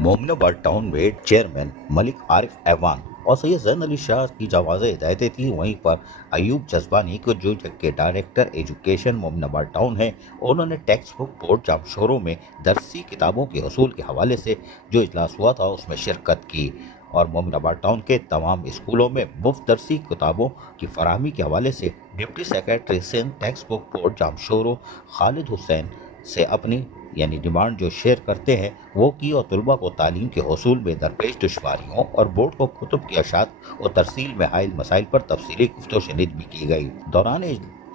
Mominabad town में chairman Malik Arif ऐवान और सैयद ज़ैन अली शाह की जवाज़ हिदायतें थी। वहीं पर अयूब जज़बानी को जो के डायरेक्टर एजुकेशन मोमिनाबाद टाउन है, उन्होंने टेक्स्ट बुक बोर्ड जामशोरों में दरसी किताबों के हसूल के हवाले से जो इजलास हुआ था उसमें शिरकत की और मोमिनाबाद टाउन के तमाम स्कूलों में मुफ्त दरसी किताबों की फराहमी के हवाले से deputy secretary Sindh text book board जामशोरों खालिद हुसैन से अपनी डिमांड जो शेयर करते हैं वो की और तलबा को तालीम के हसूल में दरपेश दुश्वारियों और बोर्ड को कुतुब की अशात और तरसील में आयल मसाइल पर तफसीली गुफ्तगू शनीद भी की गई। दौरान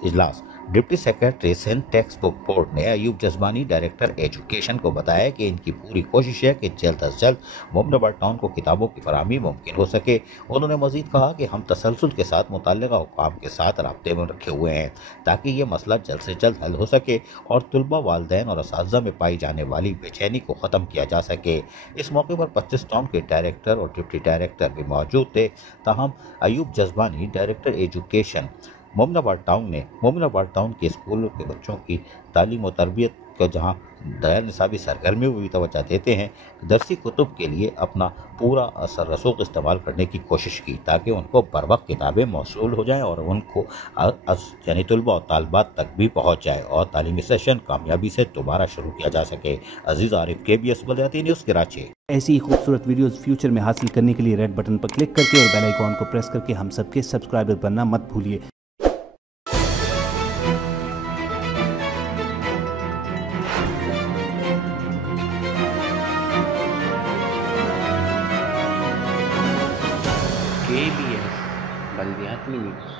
इजलास deputy secretary Sindh text book board ने अयूब जज़बानी डायरेक्टर एजुकेशन को बताया कि इनकी पूरी कोशिश है कि जल्द अज जल्द मोमिनाबाद टाउन को किताबों की फराहमी मुमकिन हो सके। उन्होंने मजीद कहा कि हम तसलसल के साथ मुतल्लिका हुकाम के साथ राब्ते में रखे हुए हैं ताकि ये मसला जल्द से जल्द हल हो सके और तलबा, वालिदैन और असातिज़ा में पाई जाने वाली बेचैनी को ख़त्म किया जा सके। इस मौके पर 25 टाउन के डायरेक्टर और डिप्टी डायरेक्टर भी मौजूद थे। ताहम अयूब जज़बानी डायरेक्टर एजुकेशन मोमिनाबाद टाउन के स्कूलों के बच्चों की तालीम और तरबियत का जहाँ गैर निसाबी सरगर्मियों में भी तवज्जो देते हैं, दरसी कुतुब के लिए अपना पूरा असर रसूख इस्तेमाल करने की कोशिश की ताकि उनको बर वक्त किताबें मौसूल हो जाएँ और उनको तलबा और तालबात तक भी पहुँच जाए और तालीमी सेशन कामयाबी से दोबारा शुरू किया जा सके। अजीज़ आरिफ, KBS बलदियाती न्यूज़, कराची। ऐसी ही खूबसूरत वीडियोस फ्यूचर में हासिल करने के लिए रेड बटन पर क्लिक करके और बेल आइकॉन को प्रेस करके हम सबके सब्सक्राइबर बनना मत भूलिए। KBS बलदियाती न्यूज़।